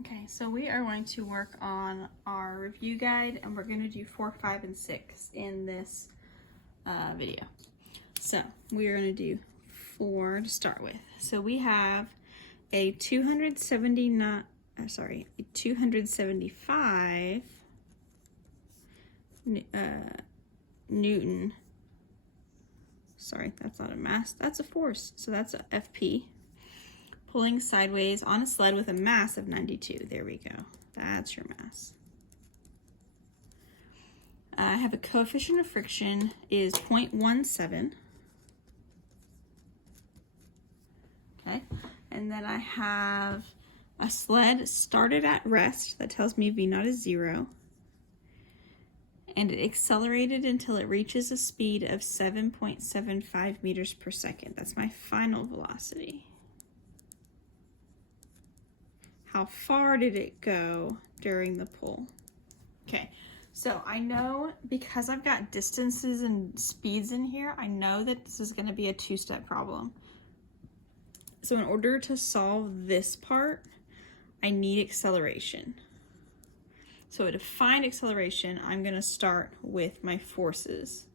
Okay, so we are going to work on our review guide, and we're going to do 4, 5, and 6 in this video. So we are going to do 4 to start with. So we have a 275 Newton. Sorry, that's not a mass. That's a force. So that's a FP. Pulling sideways on a sled with a mass of 92. There we go. That's your mass. I have a coefficient of friction is 0.17. Okay. And then I have a sled started at rest. That tells me V naught is 0. And it accelerated until it reaches a speed of 7.75 meters per second. That's my final velocity. How far did it go during the pull? Okay, so I know because I've got distances and speeds in here, I know that this is going to be a 2-step problem. So in order to solve this part, I need acceleration. So to find acceleration, I'm going to start with my forces.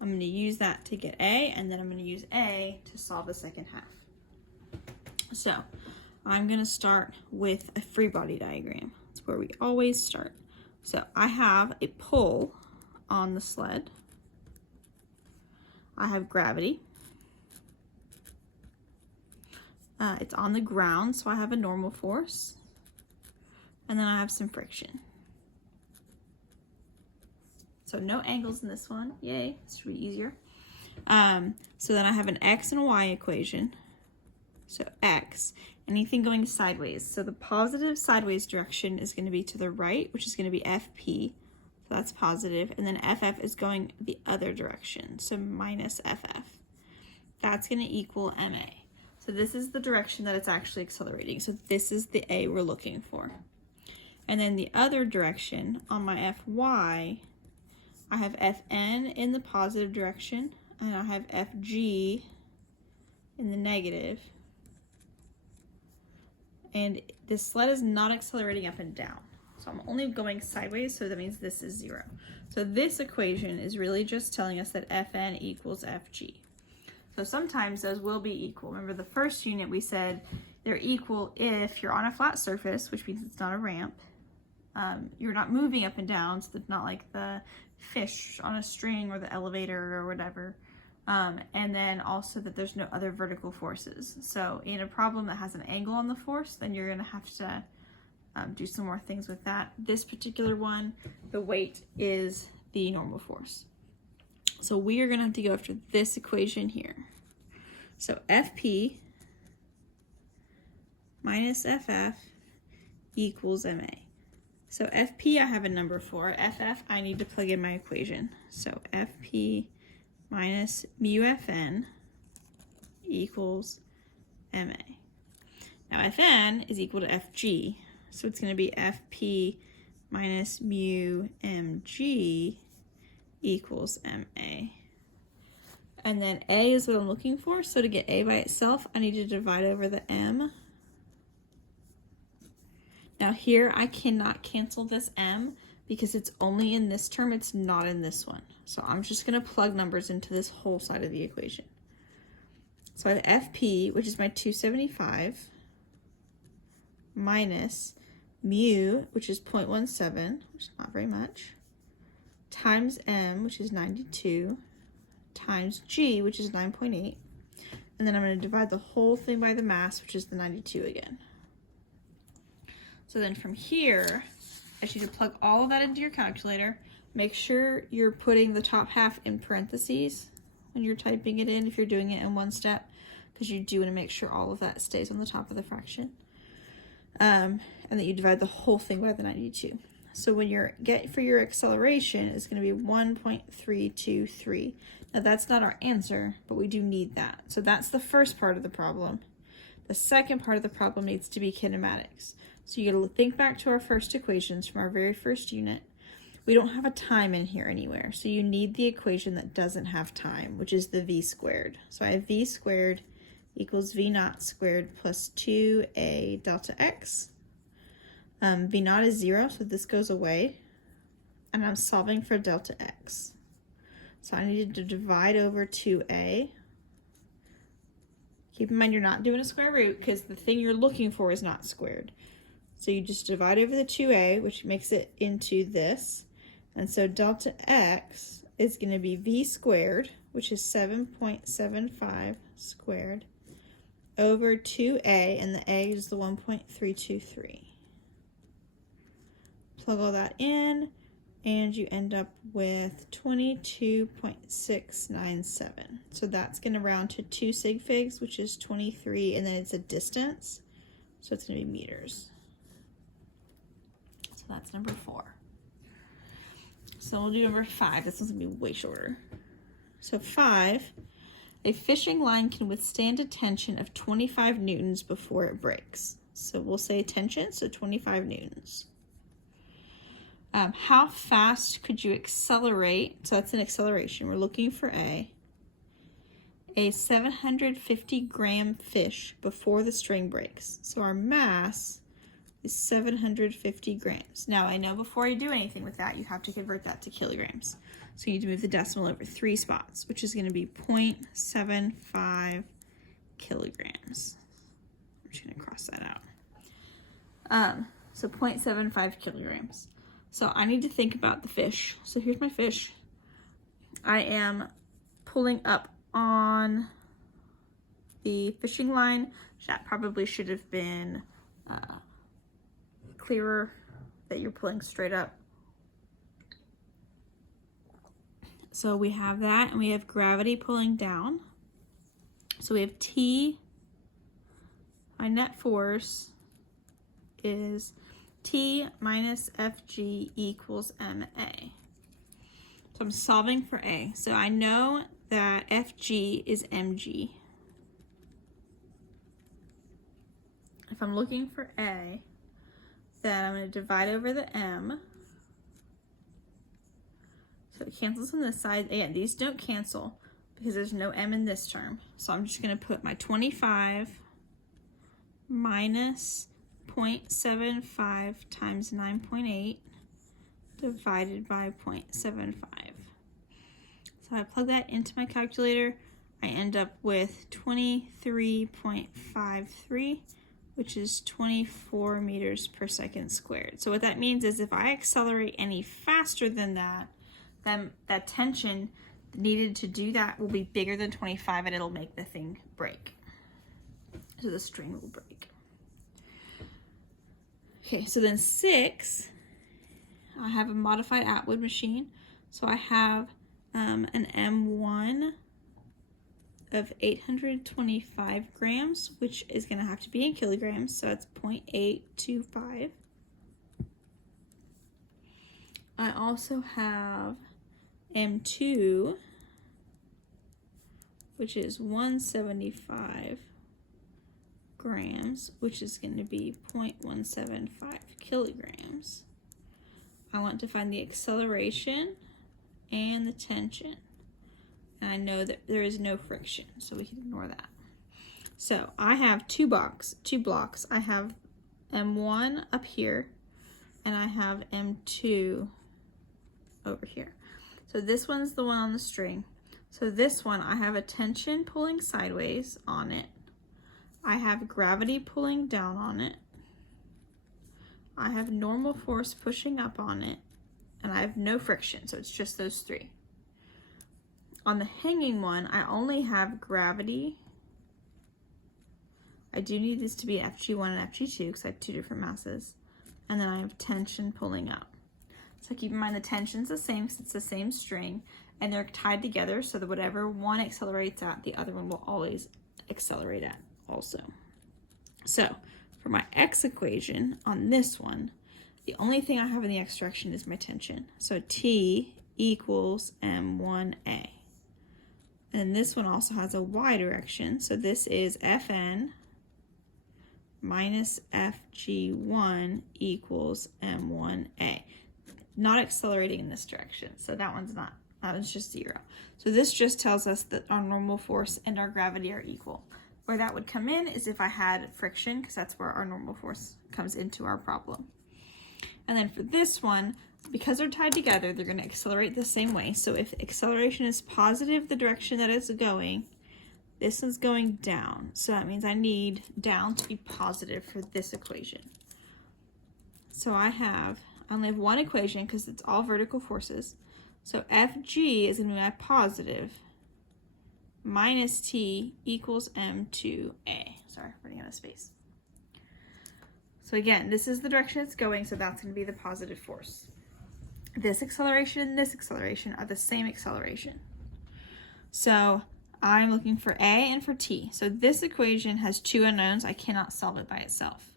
I'm going to use that to get A, and then I'm going to use A to solve the second half. So I'm going to start with a free body diagram. That's where we always start. So I have a pull on the sled. I have gravity. It's on the ground, so I have a normal force. And then I have some friction. So no angles in this one. Yay, this should be easier. So then I have an X and a Y equation. So X, anything going sideways. So the positive sideways direction is going to be to the right, which is going to be FP. So that's positive. And then FF is going the other direction. So minus FF. That's going to equal MA. So this is the direction that it's actually accelerating. So this is the A we're looking for. And then the other direction on my FY, I have FN in the positive direction, and I have FG in the negative. And the sled is not accelerating up and down. So I'm only going sideways, so that means this is 0. So this equation is really just telling us that Fn equals Fg. So sometimes those will be equal. Remember the first unit we said they're equal if you're on a flat surface, which means it's not a ramp. You're not moving up and down, so it's not like the fish on a string or the elevator or whatever. And then also that there's no other vertical forces. So in a problem that has an angle on the force, then you're going to have to do some more things with that. This particular one, the weight is the normal force. So we are going to have to go after this equation here. So FP minus FF equals MA. So FP I have a number for. FF I need to plug in my equation. So FP minus mu Fn equals MA. Now Fn is equal to Fg, so it's going to be Fp minus mu Mg equals MA. And then A is what I'm looking for, so to get A by itself, I need to divide over the M. Now here I cannot cancel this M because it's only in this term, it's not in this one. So I'm just going to plug numbers into this whole side of the equation. So I have FP, which is my 275, minus mu, which is 0.17, which is not very much, times M, which is 92, times G, which is 9.8. And then I'm going to divide the whole thing by the mass, which is the 92 again. So then from here, I want you to plug all of that into your calculator. Make sure you're putting the top half in parentheses when you're typing it in if you're doing it in one step, because you do want to make sure all of that stays on the top of the fraction. And that you divide the whole thing by the 92. So when you're for your acceleration, it's going to be 1.323. Now that's not our answer, but we do need that. So that's the first part of the problem. The second part of the problem needs to be kinematics. So you got to think back to our first equations from our very first unit. We don't have a time in here anywhere, so you need the equation that doesn't have time, which is the v squared. So I have v squared equals v naught squared plus 2a delta x V naught is 0, so this goes away. And I'm solving for delta x. So I need to divide over 2a. Keep in mind you're not doing a square root because the thing you're looking for is not squared. So you just divide over the 2a, which makes it into this. And so delta x is going to be v squared, which is 7.75 squared, over 2a, and the a is the 1.323. Plug all that in, and you end up with 22.697. So that's going to round to 2 sig figs, which is 23, and then it's a distance, so it's going to be meters. So that's number 4. So we'll do number 5. This one's going to be way shorter. So 5, a fishing line can withstand a tension of 25 newtons before it breaks. So we'll say tension, so 25 newtons. How fast could you accelerate? So that's an acceleration. We're looking for a 750 gram fish before the string breaks. So our mass is 750 grams. Now I know before you do anything with that, you have to convert that to kilograms. So you need to move the decimal over 3 spots, which is going to be 0.75 kilograms. I'm just going to cross that out. So 0.75 kilograms. So I need to think about the fish. So here's my fish. I am pulling up on the fishing line. That probably should have been clearer, that you're pulling straight up. So we have that, and we have gravity pulling down. So we have T, my net force is T minus Fg equals ma. So I'm solving for a. So I know that Fg is mg. If I'm looking for a, then I'm going to divide over the m. So it cancels on this side. Again, these don't cancel because there's no m in this term. So I'm just going to put my 25 minus 0.75 times 9.8 divided by 0.75. So I plug that into my calculator. I end up with 23.53, which is 24 meters per second squared. So what that means is if I accelerate any faster than that, then that tension needed to do that will be bigger than 25, and it'll make the thing break. So the string will break. Okay, so then 6, I have a modified Atwood machine. So I have an M1 of 825 grams, which is going to have to be in kilograms, so it's 0.825. I also have M2, which is 175 grams, which is going to be 0.175 kilograms. I want to find the acceleration and the tension. And I know that there is no friction, so we can ignore that. So I have two blocks. I have M1 up here, and I have M2 over here. So this one's the one on the string. So this one, I have a tension pulling sideways on it. I have gravity pulling down on it. I have normal force pushing up on it. And I have no friction, so it's just those three. On the hanging one, I only have gravity. I do need this to be Fg1 and Fg2 because I have two different masses. And then I have tension pulling up. So keep in mind the tension's the same because it's the same string, and they're tied together so that whatever one accelerates at, the other one will always accelerate at also. So for my x equation on this one, the only thing I have in the x direction is my tension. So T equals M1A. And this one also has a y direction. So this is Fn minus Fg1 equals M1A. Not accelerating in this direction. So that one's not. That one's just 0. So this just tells us that our normal force and our gravity are equal. Where that would come in is if I had friction, because that's where our normal force comes into our problem. And then for this one, because they're tied together, they're going to accelerate the same way. So if acceleration is positive, the direction that it's going, this one's going down. So that means I need down to be positive for this equation. So I only have one equation because it's all vertical forces. So FG is going to be my positive minus T equals M2A. Sorry, running out of space. So again, this is the direction it's going, so that's going to be the positive force. This acceleration and this acceleration are the same acceleration. So I'm looking for A and for T. So this equation has two unknowns. I cannot solve it by itself.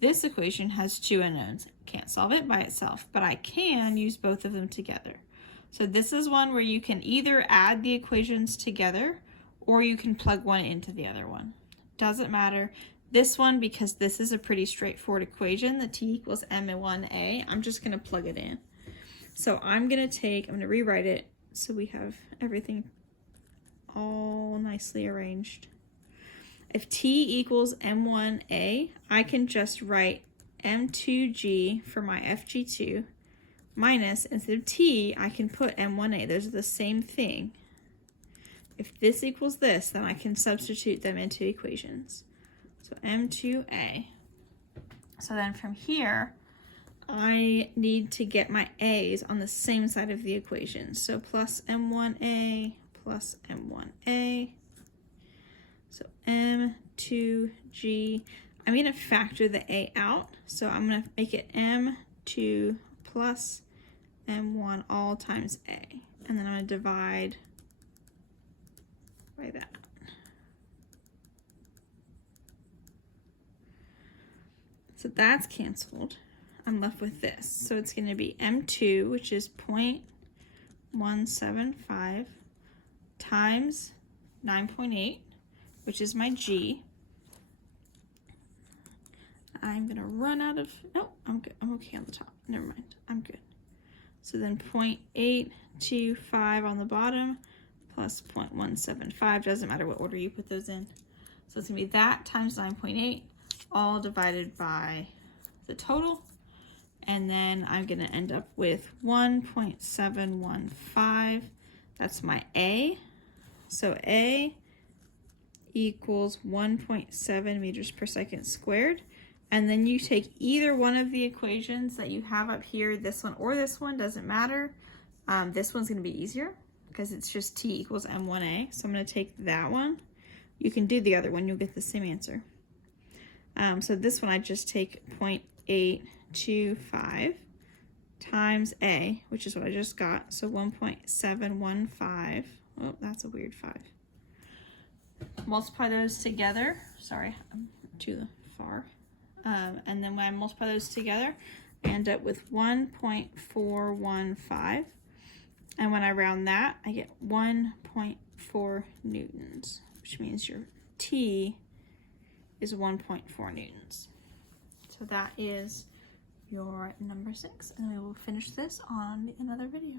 This equation has two unknowns. Can't solve it by itself, but I can use both of them together. So this is one where you can either add the equations together or you can plug one into the other one. Doesn't matter. This one, because this is a pretty straightforward equation, the T equals M1A, I'm just going to plug it in. So I'm going to rewrite it so we have everything all nicely arranged. If T equals M1A, I can just write M2G for my FG2 minus, instead of T, I can put M1A. Those are the same thing. If this equals this, then I can substitute them into equations. So M2A. So then from here, I need to get my A's on the same side of the equation. So plus M1A plus M1A. So M2G. I'm going to factor the A out. So I'm going to make it M2 plus M1 all times A. And then I'm going to divide by that. So that's canceled. I'm left with this. So it's going to be M2, which is 0.175 times 9.8, which is my G. I'm going to run out of, no, I'm good. I'm okay on the top. Never mind. I'm good. So then 0.825 on the bottom plus 0.175. Doesn't matter what order you put those in. So it's going to be that times 9.8, all divided by the total. And then I'm going to end up with 1.715. That's my A. So A equals 1.7 meters per second squared. And then you take either one of the equations that you have up here, this one or this one, doesn't matter. This one's going to be easier because it's just T equals M1A. So I'm going to take that one. You can do the other one, you'll get the same answer. So this one I just take 0.825 times A, which is what I just got. So 1.715. Oh, that's a weird 5. Multiply those together. Sorry, I'm too far. And then when I multiply those together, I end up with 1.415. And when I round that, I get 1.4 newtons, which means your T is 1.4 newtons. So that is your number 6, and we will finish this on another video.